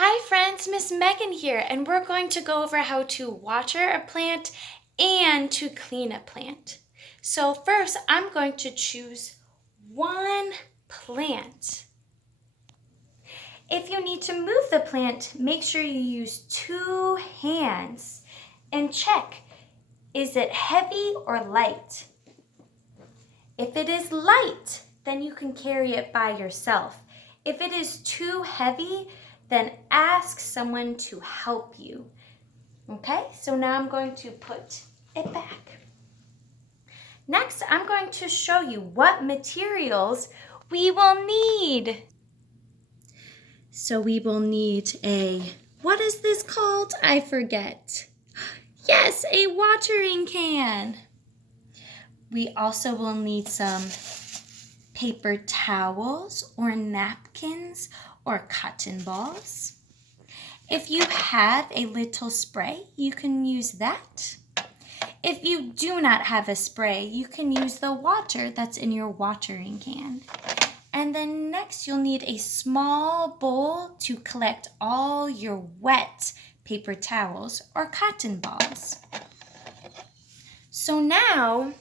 Hi friends, Miss Megan here, and we're going to go over how to water a plant and to clean a plant. So first, I'm going to choose one plant. If you need to move the plant, make sure you use two hands and check, is it heavy or light? If it is light, then you can carry it by yourself. If it is too heavy, then ask someone to help you. Okay, so now I'm going to put it back. Next, I'm going to show you what materials we will need. So we will need what is this called? I forget. Yes, a watering can. We also will need some paper towels or napkins or cotton balls. If you have a little spray, you can use that. If you do not have a spray, you can use the water that's in your watering can. And then next you'll need a small bowl to collect all your wet paper towels or cotton balls. So now,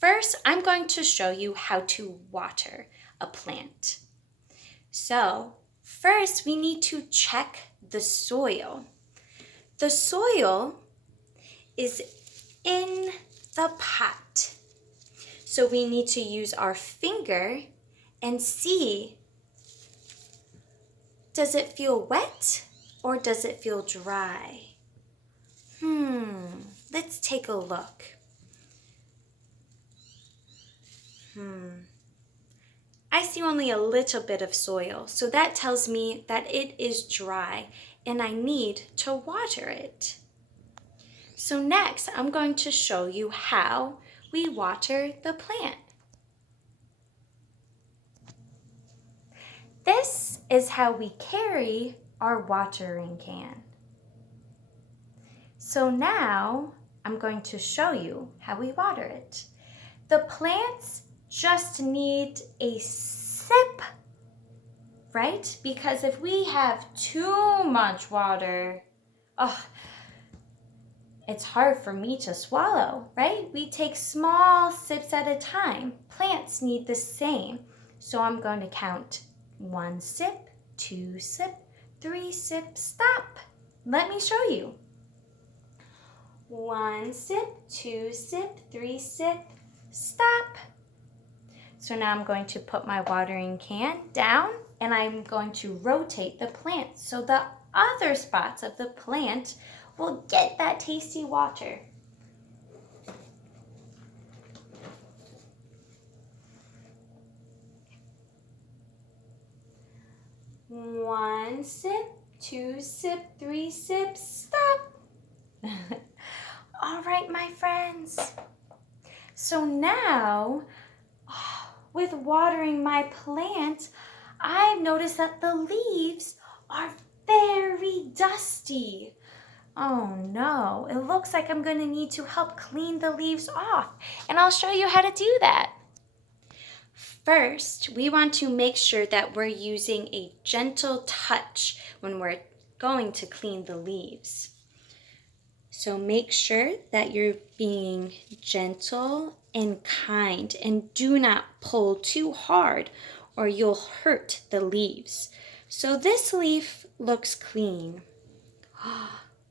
first I'm going to show you how to water a plant. So first we need to check the soil. The soil is in the pot. So we need to use our finger and see, does it feel wet or does it feel dry? Let's take a look. I see only a little bit of soil, so that tells me that it is dry and I need to water it. So next, I'm going to show you how we water the plant. This is how we carry our watering can. So now I'm going to show you how we water it. The plants just need a sip, right? Because if we have too much water, it's hard for me to swallow, right? We take small sips at a time. Plants need the same. So I'm going to count 1 sip, 2 sip, 3 sip, stop. Let me show you. 1 sip, 2 sip, 3 sip, stop. So now I'm going to put my watering can down and I'm going to rotate the plant so the other spots of the plant will get that tasty water. One sip, 2 sip, 3 sips, stop. All right, my friends. So now, with watering my plant, I've noticed that the leaves are very dusty. Oh no, it looks like I'm going to need to help clean the leaves off, and I'll show you how to do that. First, we want to make sure that we're using a gentle touch when we're going to clean the leaves. So make sure that you're being gentle and kind and do not pull too hard or you'll hurt the leaves. So this leaf looks clean,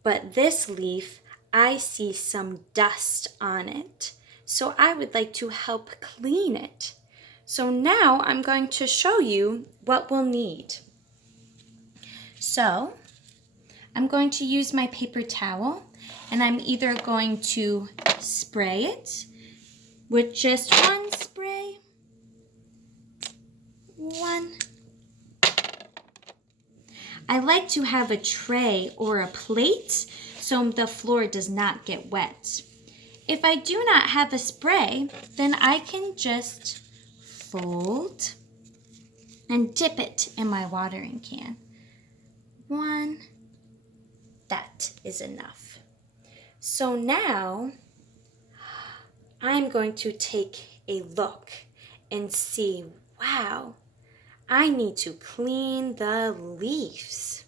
but this leaf, I see some dust on it. So I would like to help clean it. So now I'm going to show you what we'll need. So I'm going to use my paper towel and I'm either going to spray it with just one spray. I like to have a tray or a plate so the floor does not get wet. If I do not have a spray, then I can just fold and dip it in my watering can. 1, that is enough. So now I'm going to take a look and see, wow, I need to clean the leaves.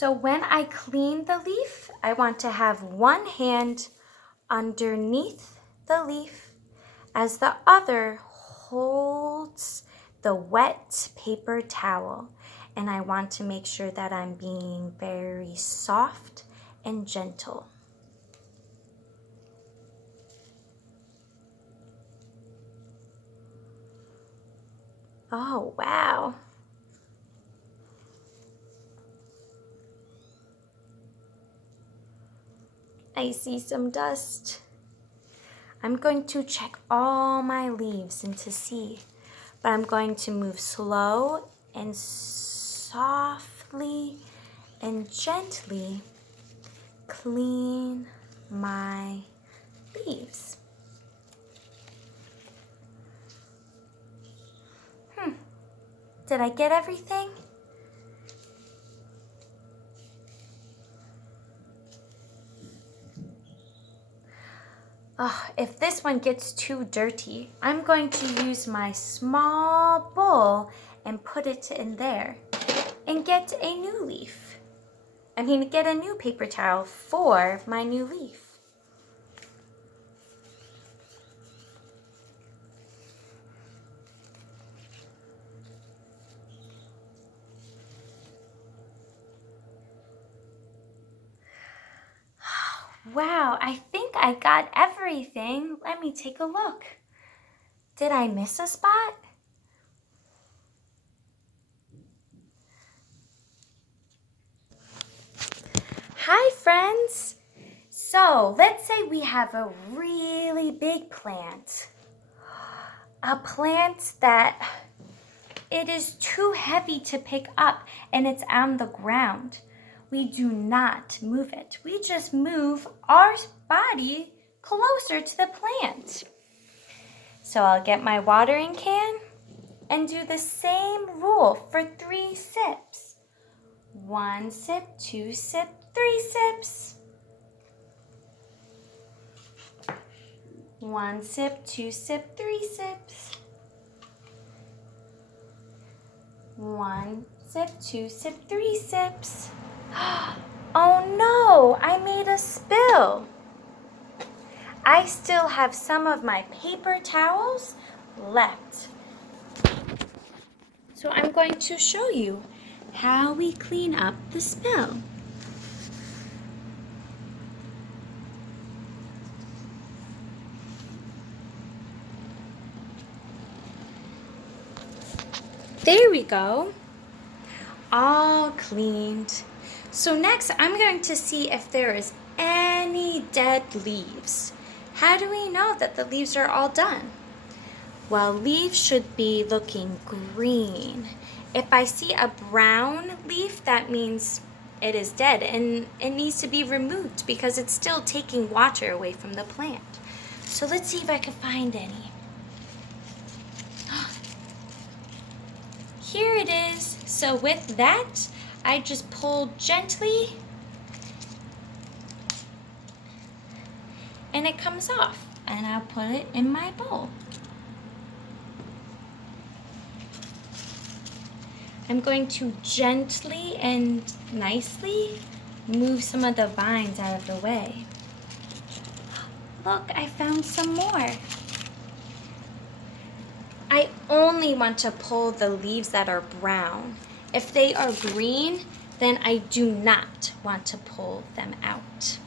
So when I clean the leaf, I want to have one hand underneath the leaf as the other holds the wet paper towel. And I want to make sure that I'm being very soft and gentle. Oh, wow. I see some dust. I'm going to check all my leaves and to see, but I'm going to move slow and softly and gently clean my leaves. Did I get everything? Oh, if this one gets too dirty, I'm going to use my small bowl and put it in there and get a new leaf. Get a new paper towel for my new leaf. Wow, I think I got everything. Let me take a look. Did I miss a spot? Hi, friends. So let's say we have a really big plant. A plant that it is too heavy to pick up and it's on the ground. We do not move it. We just move our body closer to the plant. So I'll get my watering can and do the same rule for 3 sips. 1 sip, 2 sip, 3 sips. 1 sip, 2 sip, 3 sips. 1 sip, 2 sip, 3 sips. Oh no, I made a spill. I still have some of my paper towels left. So I'm going to show you how we clean up the spill. There we go. All cleaned. So next I'm going to see if there is any dead leaves. How do we know that the leaves are all done? Well, leaves should be looking green. If I see a brown leaf, that means it is dead and it needs to be removed because it's still taking water away from the plant. So let's see if I can find any. Here it is. So with that, I just pull gently and it comes off, and I'll put it in my bowl. I'm going to gently and nicely move some of the vines out of the way. Look, I found some more. I only want to pull the leaves that are brown. If they are green, then I do not want to pull them out.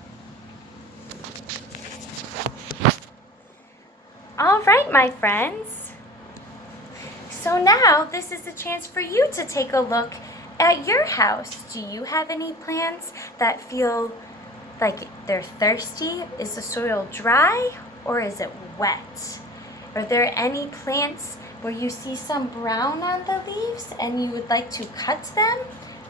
All right, my friends. So now this is the chance for you to take a look at your house. Do you have any plants that feel like they're thirsty? Is the soil dry or is it wet? Are there any plants where you see some brown on the leaves and you would like to cut them?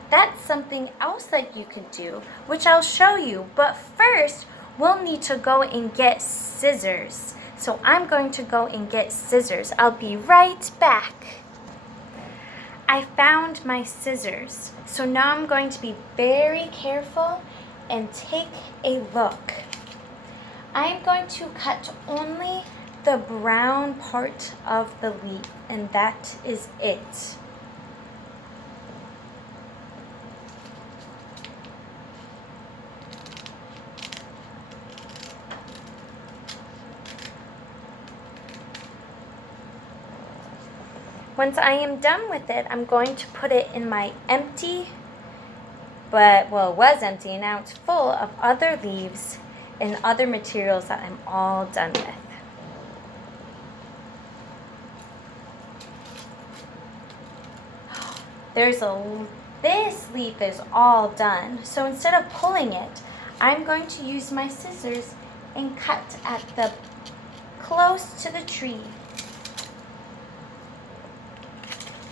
That's something else that you could do, which I'll show you. But first, we'll need to go and get scissors. So I'm going to go and get scissors. I'll be right back. I found my scissors. So now I'm going to be very careful and take a look. I'm going to cut only the brown part of the leaf, and that is it. Once I am done with it, I'm going to put it in my empty, it was empty, now it's full of other leaves and other materials that I'm all done with. This leaf is all done. So instead of pulling it, I'm going to use my scissors and cut at the close to the tree.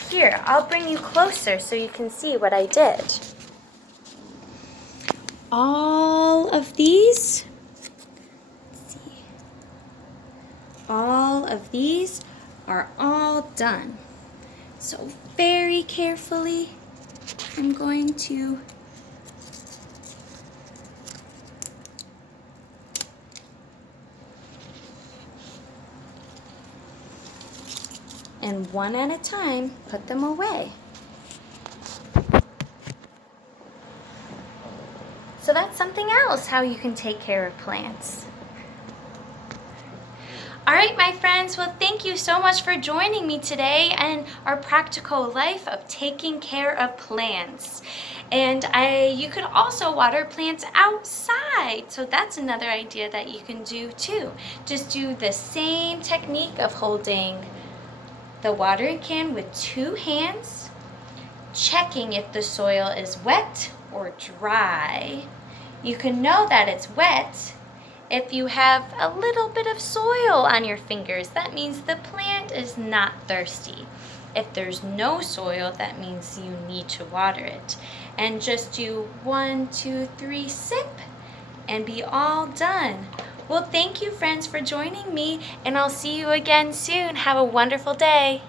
Here, I'll bring you closer so you can see what I did. All of these, all of these are all done. So very carefully, I'm going to and one at a time, put them away. So that's something else, how you can take care of plants. All right, my friends, well, thank you so much for joining me today and our practical life of taking care of plants. And you could also water plants outside. So that's another idea that you can do too. Just do the same technique of holding the watering can with 2 hands, checking if the soil is wet or dry. You can know that it's wet if you have a little bit of soil on your fingers. That means the plant is not thirsty. If there's no soil, that means you need to water it. And just do 1, 2, 3, sip, and be all done. Well, thank you, friends, for joining me, and I'll see you again soon. Have a wonderful day.